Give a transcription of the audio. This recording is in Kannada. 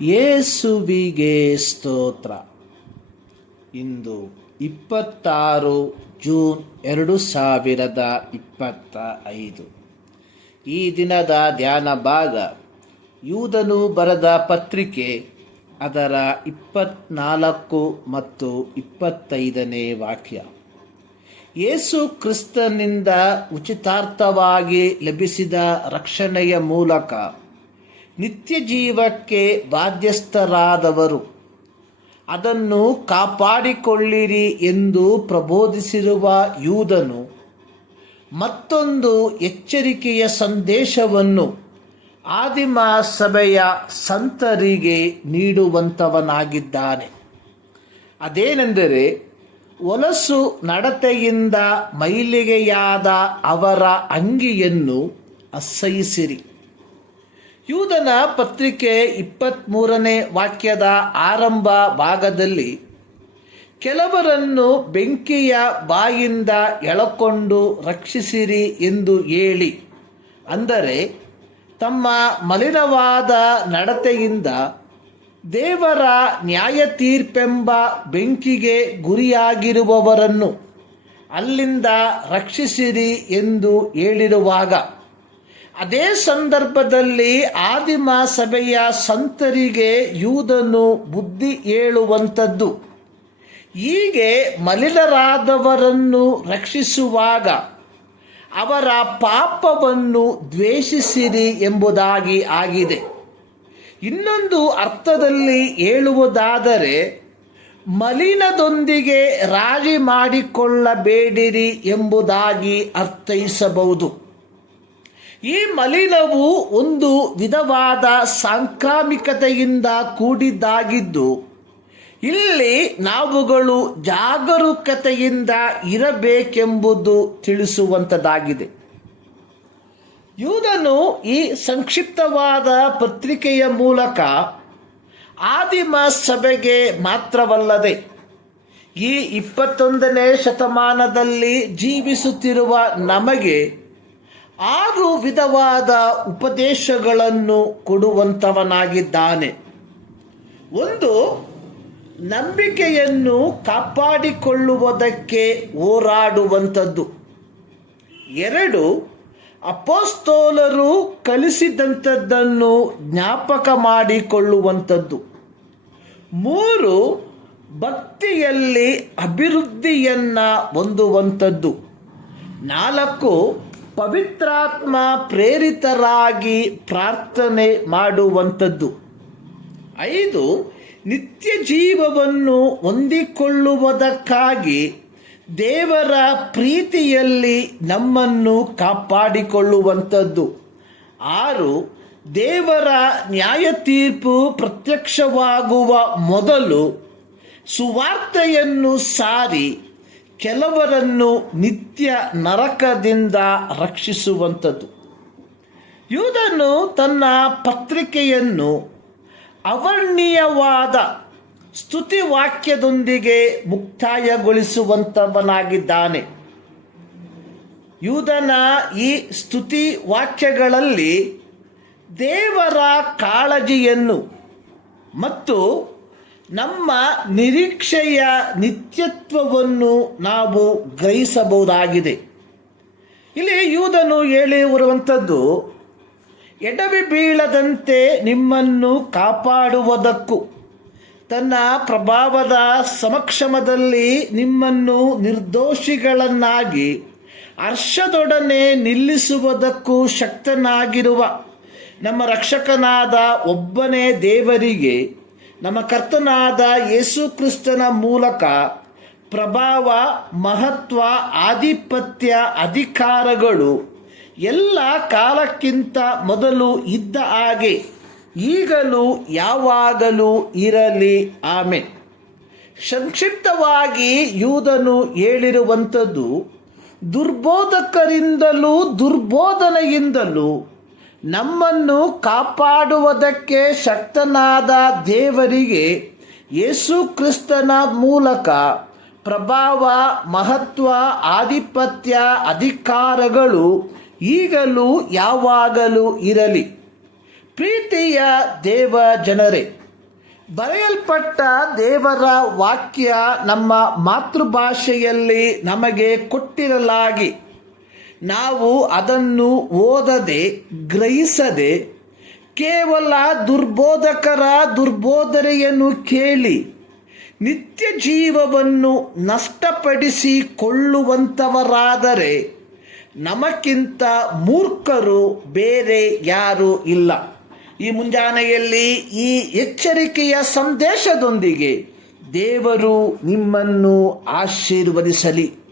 ಯೇಸುವಿಗೆ ಸ್ತೋತ್ರ. ಇಂದು 26 ಜೂನ್ 2025. ಈ ದಿನದ ಧ್ಯಾನ ಭಾಗ ಯೂದನು ಬರೆದ ಪತ್ರಿಕೆ ಅದರ 24 ಮತ್ತು 25ನೇ ವಾಕ್ಯ. ಯೇಸು ಕ್ರಿಸ್ತನಿಂದ ಉಚಿತಾರ್ಥವಾಗಿ ಲಭಿಸಿದ ರಕ್ಷಣೆಯ ಮೂಲಕ ನಿತ್ಯ ಜೀವಕ್ಕೆ ಬಾಧ್ಯಸ್ಥರಾದವರು ಅದನ್ನು ಕಾಪಾಡಿಕೊಳ್ಳಿರಿ ಎಂದು ಪ್ರಬೋಧಿಸಿರುವ ಯೂದನು ಮತ್ತೊಂದು ಎಚ್ಚರಿಕೆಯ ಸಂದೇಶವನ್ನು ಆದಿಮ ಸಭೆಯ ಸಂತರಿಗೆ ನೀಡುವಂತವನಾಗಿದ್ದಾನೆ. ಅದೇನೆಂದರೆ, ಹೊಲಸು ನಡತೆಯಿಂದ ಮೈಲಿಗೆಯಾದ ಅವರ ಅಂಗಿಯನ್ನು ಅಸಹಿಸಿರಿ. ಯೂದನ ಪತ್ರಿಕೆ 23ನೇ ವಾಕ್ಯದ ಆರಂಭ ಭಾಗದಲ್ಲಿ ಕೆಲವರನ್ನು ಬೆಂಕಿಯ ಬಾಯಿಂದ ಎಳಕೊಂಡು ರಕ್ಷಿಸಿರಿ ಎಂದು ಹೇಳಿ, ಅಂದರೆ ತಮ್ಮ ಮಲಿನವಾದ ನಡತೆಯಿಂದ ದೇವರ ನ್ಯಾಯ ತೀರ್ಪೆಂಬ ಬೆಂಕಿಗೆ ಗುರಿಯಾಗಿರುವವರನ್ನು ಅಲ್ಲಿಂದ ರಕ್ಷಿಸಿರಿ ಎಂದು ಹೇಳಿರುವಾಗ, ಅದೇ ಸಂದರ್ಭದಲ್ಲಿ ಆದಿಮ ಸಭೆಯ ಸಂತರಿಗೆ ಯೂದನು ಬುದ್ಧಿ ಹೇಳುವಂಥದ್ದು, ಹೀಗೆ ಮಲಿನರಾದವರನ್ನು ರಕ್ಷಿಸುವಾಗ ಅವರ ಪಾಪವನ್ನು ದ್ವೇಷಿಸಿರಿ ಎಂಬುದಾಗಿ ಆಗಿದೆ. ಇನ್ನೊಂದು ಅರ್ಥದಲ್ಲಿ ಹೇಳುವುದಾದರೆ, ಮಲಿನದೊಂದಿಗೆ ರಾಜಿ ಮಾಡಿಕೊಳ್ಳಬೇಡಿರಿ ಎಂಬುದಾಗಿ ಅರ್ಥೈಸಬಹುದು. ಈ ಮಲಿನವು ಒಂದು ವಿಧವಾದ ಸಾಂಕ್ರಾಮಿಕತೆಯಿಂದ ಕೂಡಿದ್ದಾಗಿದ್ದು, ಇಲ್ಲಿ ನಾವುಗಳು ಜಾಗರೂಕತೆಯಿಂದ ಇರಬೇಕೆಂಬುದು ತಿಳಿಸುವಂಥದ್ದಾಗಿದೆ. ಯೂದನು ಈ ಸಂಕ್ಷಿಪ್ತವಾದ ಪತ್ರಿಕೆಯ ಮೂಲಕ ಆದಿಮ ಸಭೆಗೆ ಮಾತ್ರವಲ್ಲದೆ ಈ 21ನೇ ಶತಮಾನದಲ್ಲಿ ಜೀವಿಸುತ್ತಿರುವ ನಮಗೆ 6 ವಿಧವಾದ ಉಪದೇಶಗಳನ್ನು ಕೊಡುವಂತವನಾಗಿದ್ದಾನೆ. 1. ನಂಬಿಕೆಯನ್ನು ಕಾಪಾಡಿಕೊಳ್ಳುವುದಕ್ಕೆ ಹೋರಾಡುವಂಥದ್ದು. 2. ಅಪೊಸ್ತಲರು ಕಲಿಸಿದಂಥದ್ದನ್ನು ಜ್ಞಾಪಕ ಮಾಡಿಕೊಳ್ಳುವಂಥದ್ದು. 3. ಭಕ್ತಿಯಲ್ಲಿ ಅಭಿವೃದ್ಧಿಯನ್ನು ಹೊಂದುವಂಥದ್ದು. 4. ಪವಿತ್ರಾತ್ಮ ಪ್ರೇರಿತರಾಗಿ ಪ್ರಾರ್ಥನೆ ಮಾಡುವಂಥದ್ದು. 5. ನಿತ್ಯ ಜೀವವನ್ನು ಹೊಂದಿಕೊಳ್ಳುವುದಕ್ಕಾಗಿ ದೇವರ ಪ್ರೀತಿಯಲ್ಲಿ ನಮ್ಮನ್ನು ಕಾಪಾಡಿಕೊಳ್ಳುವಂಥದ್ದು. 6. ದೇವರ ನ್ಯಾಯ ತೀರ್ಪು ಪ್ರತ್ಯಕ್ಷವಾಗುವ ಮೊದಲು ಸುವಾರ್ತೆಯನ್ನು ಸಾರಿ ಕೆಲವರನ್ನು ನಿತ್ಯ ನರಕದಿಂದ ರಕ್ಷಿಸುವಂಥದ್ದು. ಯೂದನು ತನ್ನ ಪತ್ರಿಕೆಯನ್ನು ಅವರ್ಣೀಯವಾದ ಸ್ತುತಿವಾಕ್ಯದೊಂದಿಗೆ ಮುಕ್ತಾಯಗೊಳಿಸುವಂತವನಾಗಿದ್ದಾನೆ. ಯೂದನ ಈ ಸ್ತುತಿ ವಾಕ್ಯಗಳಲ್ಲಿ ದೇವರ ಕಾಳಜಿಯನ್ನು ಮತ್ತು ನಮ್ಮ ನಿರೀಕ್ಷೆಯ ನಿತ್ಯತ್ವವನ್ನು ನಾವು ಗ್ರಹಿಸಬಹುದಾಗಿದೆ. ಇಲ್ಲಿ ಯೂದನು ಹೇಳಿರುವಂಥದ್ದು, ಎಡವಿ ಬೀಳದಂತೆ ನಿಮ್ಮನ್ನು ಕಾಪಾಡುವುದಕ್ಕೂ ತನ್ನ ಪ್ರಭಾವದ ಸಮಕ್ಷಮದಲ್ಲಿ ನಿಮ್ಮನ್ನು ನಿರ್ದೋಷಿಗಳನ್ನಾಗಿ ಹರ್ಷದೊಡನೆ ನಿಲ್ಲಿಸುವುದಕ್ಕೂ ಶಕ್ತನಾಗಿರುವ ನಮ್ಮ ರಕ್ಷಕನಾದ ಒಬ್ಬನೇ ದೇವರಿಗೆ ನಮ್ಮ ಕರ್ತನಾದ ಯೇಸು ಕ್ರಿಸ್ತನ ಮೂಲಕ ಪ್ರಭಾವ, ಮಹತ್ವ, ಆಧಿಪತ್ಯ, ಅಧಿಕಾರಗಳು ಎಲ್ಲ ಕಾಲಕ್ಕಿಂತ ಮೊದಲು ಇದ್ದ ಹಾಗೆ ಈಗಲೂ ಯಾವಾಗಲೂ ಇರಲಿ. ಆಮೆನ್. ಸಂಕ್ಷಿಪ್ತವಾಗಿ ಯೂದನು ಹೇಳಿರುವಂಥದ್ದು, ದುರ್ಬೋಧಕರಿಂದಲೂ ದುರ್ಬೋಧನೆಯಿಂದಲೂ ನಮ್ಮನ್ನು ಕಾಪಾಡುವುದಕ್ಕೆ ಶಕ್ತನಾದ ದೇವರಿಗೆ ಯೇಸು ಕ್ರಿಸ್ತನ ಮೂಲಕ ಪ್ರಭಾವ, ಮಹತ್ವ, ಆಧಿಪತ್ಯ, ಅಧಿಕಾರಗಳು ಈಗಲೂ ಯಾವಾಗಲೂ ಇರಲಿ. ಪ್ರೀತಿಯ ದೇವ ಜನರೇ, ಬರೆಯಲ್ಪಟ್ಟ ದೇವರ ವಾಕ್ಯ ನಮ್ಮ ಮಾತೃಭಾಷೆಯಲ್ಲಿ ನಮಗೆ ಕೊಟ್ಟಿರಲಾಗಿ ನಾವು ಅದನ್ನು ಓದದೆ ಗ್ರಹಿಸದೆ ಕೇವಲ ದುರ್ಬೋಧಕರ ದುರ್ಬೋಧನೆಯನ್ನು ಕೇಳಿ ನಿತ್ಯ ಜೀವವನ್ನು ನಷ್ಟಪಡಿಸಿಕೊಳ್ಳುವಂಥವರಾದರೆ ನಮಕ್ಕಿಂತ ಮೂರ್ಖರು ಬೇರೆ ಯಾರೂ ಇಲ್ಲ. ಈ ಮುಂಜಾನೆಯಲ್ಲಿ ಈ ಎಚ್ಚರಿಕೆಯ ಸಂದೇಶದೊಂದಿಗೆ ದೇವರು ನಿಮ್ಮನ್ನು ಆಶೀರ್ವದಿಸಲಿ.